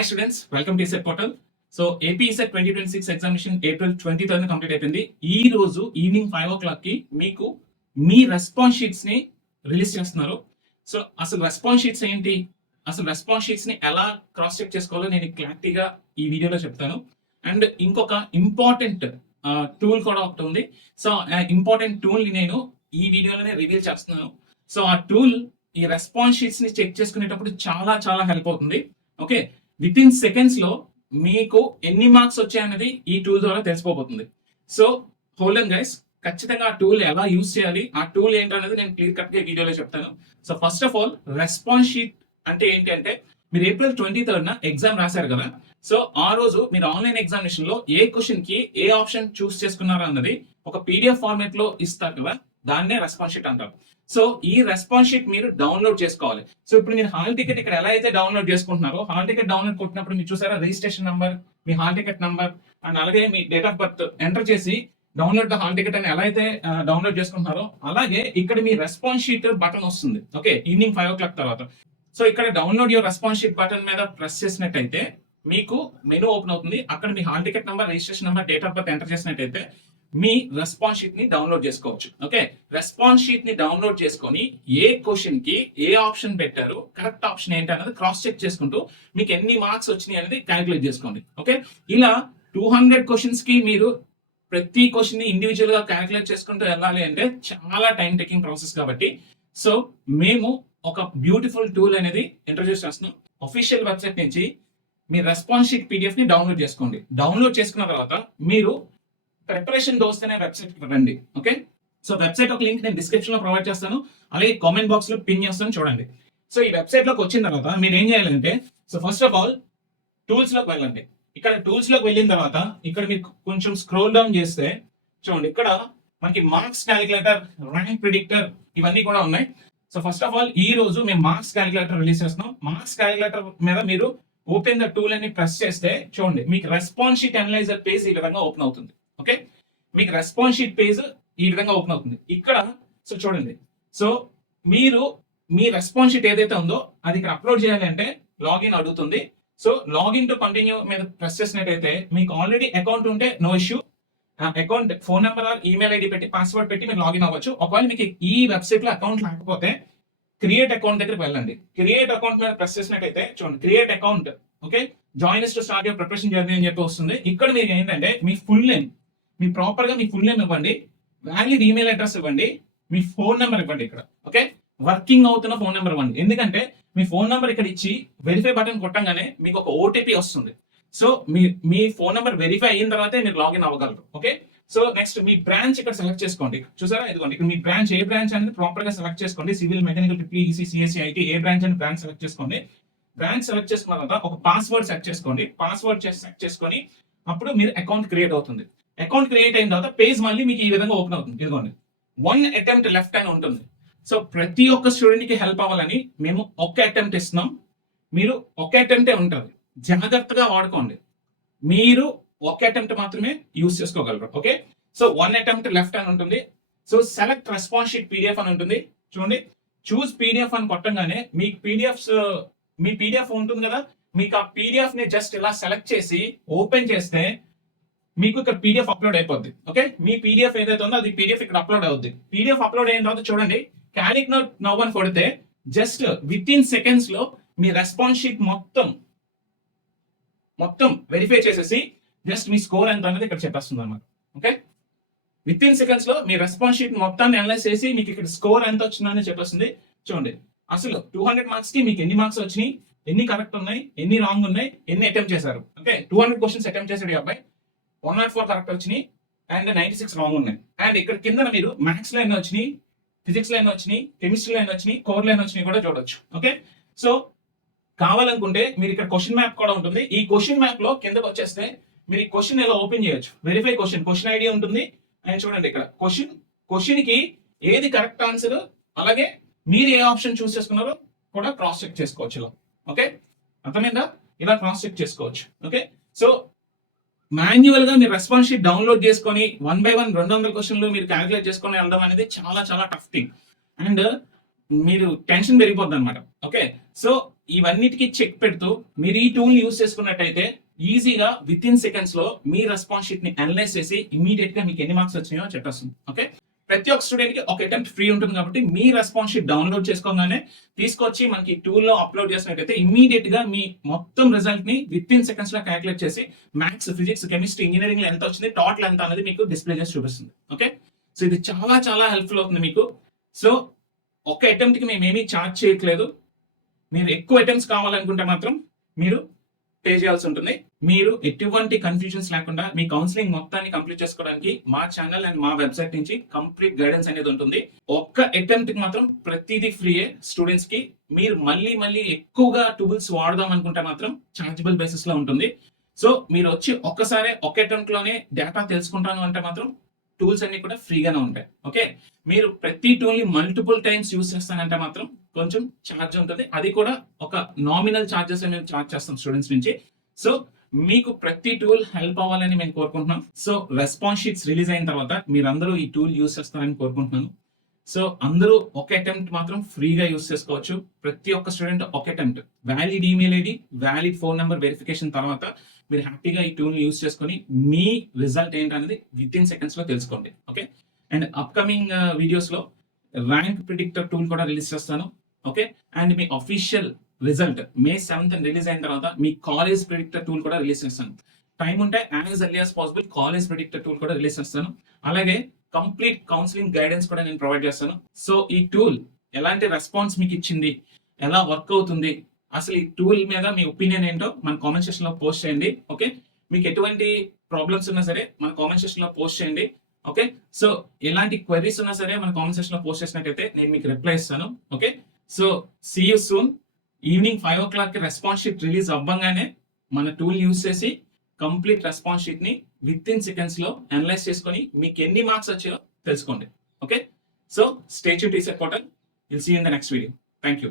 Hi students, welcome to ECET portal. So AP ECET 2026 examination April 23 complete అయిపోయింది. ఈ రోజు evening 5 o'clock కి మీకు మీ రెస్పాన్స్ షీట్స్ ని రిలీజ్ చేస్తున్నారు. సో అసలు రెస్పాన్స్ షీట్స్ ఏంటి, అసలు రెస్పాన్స్ షీట్స్ ని ఎలా క్రాస్ చెక్ చేసుకోవాలో నేను క్లారిటీగా ఈ వీడియోలో చెప్తాను. అండ్ ఇంకొక ఇంపార్టెంట్ టూల్ కూడా ఒకటి ఉంది. సో ఆ ఇంపార్టెంట్ టూల్ ని నేను ఈ వీడియోలోనే రివీల్ చేస్తున్నాను. సో ఆ టూల్ ఈ రెస్పాన్స్ షీట్స్ ని చెక్ చేసుకునేటప్పుడు చాలా చాలా హెల్ప్ అవుతుంది. ఓకే, విత్ ఇన్ సెకండ్స్ లో మీకు ఎన్ని మార్క్స్ వచ్చాయన్నది ఈ టూల్ ద్వారా తెలిసిపోతుంది. సో హోల్డ్ ఆన్ గైస్, ఖచ్చితంగా ఆ టూల్ ఎలా యూజ్ చేయాలి, ఆ టూల్ ఏంటనేది నేను క్లియర్ కట్ గా వీడియోలో చెప్తాను. So first of all, response sheet అంటే ఏంటి అంటే, మీరు ఏప్రిల్ 23 ఎగ్జామ్ రాశారు కదా. సో ఆ రోజు మీరు ఆన్లైన్ ఎగ్జామినేషన్ లో ఏ క్వశ్చన్ కి ఏ ఆప్షన్ చూస్ చేసుకున్నారు అన్నది ఒక పీడిఎఫ్ ఫార్మాట్ లో ఇస్తారు కదా, దాన్నే రెస్పాన్స్ షీట్ అంటారు. సో ఈ రెస్పాన్స్ షీట్ మీరు డౌన్లోడ్ చేసుకోవాలి. సో ఇప్పుడు మీరు హాల్ టికెట్ ఇక్కడ ఎలా అయితే డౌన్లోడ్ చేసుకుంటున్నారో, హాల్ టికెట్ డౌన్లోడ్ కొట్టినప్పుడు మీరు చూసారా రిజిస్ట్రేషన్ నంబర్, మీ హాల్ టికెట్ నంబర్ అండ్ అలాగే మీ డేట్ ఆఫ్ బర్త్ ఎంటర్ చేసి డౌన్లోడ్ ద హాల్ టికెట్ అని ఎలా అయితే డౌన్లోడ్ చేసుకుంటున్నారో, అలాగే ఇక్కడ మీ రెస్పాన్స్ షీట్ బటన్ వస్తుంది. ఓకే, ఈవినింగ్ 5 o'clock తర్వాత. సో ఇక్కడ download your response sheet button మీద ప్రెస్ చేసినట్టయితే మీకు మెనూ ఓపెన్ అవుతుంది. అక్కడ మీ hall ticket number, registration number, date of birth enter చేసినట్టయితే మీ రెస్పాన్స్ షీట్ ని డౌన్లోడ్ చేసుకోవచ్చు. ఓకే, రెస్పాన్స్ షీట్ ని డౌన్లోడ్ చేసుకొని ఏ క్వశ్చన్ కి ఏ ఆప్షన్ పెట్టారు, కరెక్ట్ ఆప్షన్ ఏంటి అనేది క్రాస్ చెక్ చేసుకుంటూ మీకు ఎన్ని మార్క్స్ వచ్చినాయి అనేది క్యాలిక్యులేట్ చేసుకోండి. ఓకే, ఇలా 200 క్వశ్చన్స్ కి మీరు ప్రతి క్వశ్చన్ ని ఇండివిజువల్ గా క్యాలిక్యులేట్ చేసుకుంటూ వెళ్ళాలి అంటే చాలా టైం టేకింగ్ ప్రాసెస్. కాబట్టి సో మేము ఒక బ్యూటిఫుల్ టూల్ అనేది ఇంట్రడ్యూస్ చేస్తున్నాం. అఫీషియల్ వెబ్సైట్ నుంచి మీ రెస్పాన్స్ షీట్ పీడిఎఫ్ ని డౌన్లోడ్ చేసుకోండి. డౌన్లోడ్ చేసుకున్న తర్వాత మీరు ప్రిపరేషన్ దోస్త్ అనే వెబ్సైట్ కి రండి. ఓకే, సో వెబ్సైట్ ఒక లింక్ నేను డిస్క్రిప్షన్ లో ప్రొవైడ్ చేస్తాను, అలాగే కామెంట్ బాక్స్ లో పిన్ చేస్తాను, చూడండి. సో ఈ వెబ్సైట్ లోకి వచ్చిన తర్వాత మీరు ఏం చేయాలంటే, so first of all tools లోకి వెళ్ళండి. ఇక్కడ టూల్స్ లోకి వెళ్ళిన తర్వాత ఇక్కడ మీరు కొంచెం స్క్రోల్ డౌన్ చేస్తే చూడండి, ఇక్కడ మనకి మార్క్స్ క్యాలిక్యులేటర్, ర్యాంక్ ప్రిడిక్టర్ ఇవన్నీ కూడా ఉన్నాయి. సో ఫస్ట్ ఆఫ్ ఆల్ ఈ రోజు మేము మార్క్స్ క్యాలిక్యులేటర్ రిలీజ్ చేస్తున్నాం. మార్క్స్ క్యాలిక్యులేటర్ మీద మీరు ఓపెన్ ద టూల్ అని ప్రెస్ చేస్తే చూడండి, మీకు రెస్పాన్స్ షీట్ అనలైజర్ పేజ్ ఈ విధంగా ఓపెన్ అవుతుంది. ఓకే, మీకు రెస్పాన్స్ షీట్ పేజ్ ఈ విధంగా ఓపెన్ అవుతుంది. ఇక్కడ సో చూడండి, సో మీరు మీ రెస్పాన్స్ షీట్ ఏదైతే ఉందో అది ఇక్కడ అప్లోడ్ చేయాలి అంటే లాగిన్ అడుగుతుంది. సో లాగిన్ టు కంటిన్యూ మీద ప్రెస్ చేసినట్టయితే మీకు ఆల్రెడీ అకౌంట్ ఉంటే no issue, account phone number or email ID పెట్టి పాస్వర్డ్ పెట్టి మీరు లాగిన్ అవ్వచ్చు. ఒకవేళ మీకు ఈ వెబ్సైట్ లో అకౌంట్ లేకపోతే క్రియేట్ అకౌంట్ దగ్గరికి వెళ్ళండి. క్రియేట్ అకౌంట్ మీద ప్రెస్ చేసినట్టయితే చూడండి, create account, okay, join to start your preparation journey అని చెప్పి వస్తుంది. ఇక్కడ మీరు ఏంటంటే మీ ఫుల్ నేమ్, మీ ప్రాపర్ గా మీ ఫుల్ నేమ్ ఇవ్వండి, వ్యాలిడ్ ఈమెయిల్ అడ్రస్ ఇవ్వండి, మీ ఫోన్ నెంబర్ ఇవ్వండి. ఇక్కడ ఓకే, వర్కింగ్ అవుతున్న ఫోన్ నెంబర్ ఇవ్వండి. ఎందుకంటే మీ ఫోన్ నెంబర్ ఇక్కడ ఇచ్చి వెరిఫై బటన్ కొట్టంగానే మీకు ఒక ఓటీపీ వస్తుంది. సో మీ ఫోన్ నెంబర్ వెరిఫై అయిన తర్వాతే మీరు లాగిన్ అవ్వగలరు. ఓకే, సో నెక్స్ట్ మీ బ్రాంచ్ ఇక్కడ సెలెక్ట్ చేసుకోండి. చూసారా, ఇదిగోండి ఇక్కడ మీ బ్రాంచ్, ఏ బ్రాంచ్ అనేది ప్రాపర్ గా సెలెక్ట్ చేసుకోండి. Civil, mechanical, triple EC, CSC, IT, ఏ బ్రాంచ్ అని బ్రాంచ్ సెలెక్ట్ చేసుకోండి. బ్రాంచ్ సెలెక్ట్ చేసుకున్న తర్వాత ఒక పాస్వర్డ్ సెట్ చేసుకోండి. పాస్వర్డ్ సెట్ చేసుకొని అప్పుడు మీరు అకౌంట్ క్రియేట్ అవుతుంది. అకౌంట్ క్రియేట్ అయిన తర్వాత పేజ్ మళ్ళీ మీకు ఈ విధంగా ఓపెన్ అవుతుంది. ఇదిగోండి, 1 attempt లెఫ్ట్ అని ఉంటుంది. సో ప్రతి ఒక్క స్టూడెంట్ కి హెల్ప్ అవ్వాలని మేము ఒక్క అటెంప్ట్ ఇస్తున్నాం. మీరు ఒక్క అటెంప్టే ఉంటుంది, జాగ్రత్తగా వాడుకోండి. మీరు ఒక్క అటెంప్ట్ మాత్రమే యూజ్ చేసుకోగలరు. ఓకే, సో 1 attempt లెఫ్ట్ అని ఉంటుంది. So select response sheet PDF అని ఉంటుంది. చూడండి, చూస్ పీడిఎఫ్ అని కొట్టంగానే మీకు మీ పీడిఎఫ్ ఉంటుంది కదా, మీకు ఆ పీడిఎఫ్ ని జస్ట్ ఇలా సెలెక్ట్ చేసి ఓపెన్ చేస్తే మీకు ఇక్కడ పీడిఎఫ్ అప్లోడ్ అయిపోద్ది. ఓకే, మీ పీడిఎఫ్ ఏదైతే ఉందో అది పీడిఎఫ్ ఇక్కడ అప్లోడ్ అవుద్ది. పీడిఎఫ్ అప్లోడ్ అయిన తర్వాత చూడండి, క్యాలిక్యులేట్ నౌ అని కొడితే జస్ట్ విత్ ఇన్ సెకండ్స్ లో మీ రెస్పాన్స్ షీట్ మొత్తం వెరిఫై చేసేసి జస్ట్ మీ స్కోర్ ఎంత అనేది ఇక్కడ చెప్పేస్తుంది అన్నమాట. ఓకే, విత్ ఇన్ సెకండ్స్ లో మీ రెస్పాన్స్ షీట్ మొత్తాన్ని అనలైజ్ చేసి మీకు ఇక్కడ స్కోర్ ఎంత వచ్చిందని చెప్పేస్తుంది. చూడండి, అసలు 200 మార్క్స్ కి మీకు ఎన్ని మార్క్స్ వచ్చినాయి, ఎన్ని కరెక్ట్ ఉన్నాయి, ఎన్ని రాంగ్ ఉన్నాయి, ఎన్ని అటెంప్ట్ చేశారు. ఓకే, 200 క్వశ్చన్స్ అటెంప్ట్ చేసాడు ఈ అబ్బాయి, 104 కరెక్ట్ వచ్చినాయి అండ్ 96 రాంగ్ ఉన్నాయి. అండ్ ఇక్కడ కింద మీరు మ్యాథ్స్ లో ఎన్ని వచ్చినాయి, ఫిజిక్స్ లో ఎన్ని వచ్చినాయి, కెమిస్ట్రీ లో ఎన్ని వచ్చినాయి, కోర్ లో ఎన్ని వచ్చినాయి కూడా చూడొచ్చు. ఓకే, సో కావాలనుకుంటే మీరు ఇక్కడ క్వశ్చన్ మ్యాప్ కూడా ఉంటుంది. ఈ క్వశ్చన్ మ్యాప్ లో కిందకి వచ్చేస్తే మీరు ఈ క్వశ్చన్ ఎలా ఓపెన్ చేయొచ్చు. వెరిఫై క్వశ్చన్ ఐడి ఉంటుంది. అండ్ చూడండి, ఇక్కడ క్వశ్చన్ కి ఏది కరెక్ట్ ఆన్సర్, అలాగే మీరు ఏ ఆప్షన్ చూస్ చేసుకున్నారో కూడా క్రాస్ చెక్ చేసుకోవచ్చు ఇలా. ఓకే, అర్థమైందా, ఇలా క్రాస్ చెక్ చేసుకోవచ్చు. ఓకే, సో మాన్యువల్ గా మీరు రెస్పాన్స్ షీట్ డౌన్లోడ్ చేసుకొని 1 by 1 200 క్వశ్చన్లు మీరు క్యాలిక్యులేట్ చేసుకొని వెళ్ళడం అనేది చాలా చాలా టఫ్ థింగ్. అండ్ మీరు టెన్షన్ పెరిగిపోద్ది అనమాట. ఓకే, సో ఇవన్నిటికీ చెక్ పెడుతూ మీరు ఈ టూల్ యూస్ చేసుకున్నట్టయితే ఈజీగా విత్ ఇన్ సెకండ్స్ లో మీ రెస్పాన్స్ షీట్ ని అనలైజ్ చేసి ఇమీడియట్ గా మీకు ఎన్ని మార్క్స్ వచ్చినాయో చెప్పేస్తుంది. ఓకే, ప్రతి ఒక్క స్టూడెంట్ కి ఒక అటెంప్ట్ ఫ్రీ ఉంటుంది కాబట్టి మీ రెస్పాన్స్ షీట్ డౌన్లోడ్ చేసుకోగానే తీసుకొచ్చి మనకి టూల్ లో అప్లోడ్ చేసినట్టయితే ఇమీడియట్ గా మీ మొత్తం రిజల్ట్ ని విత్ ఇన్ సెకండ్స్ లో క్యాలిక్యులేట్ చేసి మ్యాథ్స్, ఫిజిక్స్, కెమిస్ట్రీ, ఇంజనీరింగ్ లో ఎంత వచ్చింది, టోటల్ ఎంత అనేది మీకు డిస్ప్లే చేసి చూపిస్తుంది. ఓకే, సో ఇది చాలా చాలా హెల్ప్ఫుల్ అవుతుంది మీకు. సో ఒక అటెంప్ట్ కి మేము ఏమీ ఛార్జ్ చేయట్లేదు. మీరు ఎక్కువ అటెంప్ట్స్ కావాలనుకుంటే మాత్రం మీరు పే చేయాల్సి ఉంటుంది. మీరు ఎటువంటి కన్ఫ్యూజన్స్ లేకుండా మీ కౌన్సిలింగ్ మొత్తాన్ని కంప్లీట్ చేసుకోవడానికి మా ఛానల్ అండ్ మా వెబ్సైట్ నుంచి కంప్లీట్ గైడెన్స్ అనేది ఉంటుంది. ఒక్క అటెంప్ట్ కి మాత్రం ప్రతిదీ ఫ్రీయే స్టూడెంట్స్ కి. మీరు మళ్ళీ ఎక్కువగా టూల్స్ వాడదాం అనుకుంటే మాత్రం చార్జబుల్ బేసిస్ లో ఉంటుంది. సో మీరు వచ్చి ఒక్కసారి ఒక అటెంప్ట్ లోనే డేటా తెలుసుకుంటాను అంటే మాత్రం టూల్స్ అన్ని కూడా ఫ్రీగానే ఉంటాయి. ఓకే, మీరు ప్రతి టూల్ ని మల్టిపుల్ టైమ్స్ యూస్ చేస్తానంటే మాత్రం కొంచెం ఛార్జ్ ఉంటుంది. అది కూడా ఒక నామినల్ ఛార్జెస్ మేము ఛార్జ్ చేస్తాం స్టూడెంట్స్ నుంచి. సో మీకు ప్రతి టూల్ హెల్ప్ అవ్వాలని మేము కోరుకుంటున్నాం. సో రెస్పాన్స్ షీట్స్ రిలీజ్ అయిన తర్వాత మీరందరూ ఈ టూల్ యూస్ చేస్తారని కోరుకుంటున్నాను. సో అందరూ ఒక అటెంప్ట్ మాత్రం ఫ్రీగా యూస్ చేసుకోవచ్చు. ప్రతి ఒక్క స్టూడెంట్ ఒక attempt, valid email ID, valid phone number verification తర్వాత మీరు హ్యాపీగా ఈ టూల్ యూస్ చేసుకొని మీ రిజల్ట్ ఏంటనేది విత్ ఇన్ సెకండ్స్ లో తెలుసుకోండి. ఓకే, అండ్ అప్కమింగ్ వీడియోస్ లో ర్యాంక్ ప్రిడిక్టర్ టూల్ కూడా రిలీజ్ చేస్తాను. Okay, and me official result May 7th release అయిన తర్వాత మీ కాలేజ్ ప్రిడిక్టర్ టూల్ కూడా రిలీజ్ చేస్తాను. టైం ఉంటే as early as possible college predictor tool కూడా రిలీజ్ చేస్తాను. అలాగే కంప్లీట్ కౌన్సిలింగ్ గైడెన్స్ కూడా నేను ప్రొవైడ్ చేస్తాను. సో ఈ టూల్ ఎలాంటి రెస్పాన్స్ మీకు ఇచ్చింది, ఎలా వర్క్ అవుతుంది, అసలు ఈ టూల్ మీద మీ ఒపీనియన్ ఏంటో మన కామెంట్ సెక్షన్ లో పోస్ట్ చేయండి. ఓకే, మీకు ఎటువంటి ప్రాబ్లమ్స్ ఉన్నా సరే మన కామెంట్ సెక్షన్ లో పోస్ట్ చేయండి. ఓకే, సో ఎలాంటి క్వెరీస్ ఉన్నా సరే మన కామెంట్ సెక్షన్ లో పోస్ట్ చేసినట్టయితే నేను మీకు రిప్లై ఇస్తాను. Okay, so see you soon. Evening 5 o'clock కి రెస్పాన్స్ షీట్ రిలీజ్ అవ్వగానే మన టూల్ యూస్ చేసి కంప్లీట్ రెస్పాన్స్ షీట్ ని విత్ ఇన్ సెకండ్స్ లో అనలైజ్ చేసుకొని మీకు ఎన్ని మార్క్స్ వచ్చాయో తెలుసుకోండి. Okay, so stay tuned to ECET portal. Will see you in the next video. Thank you.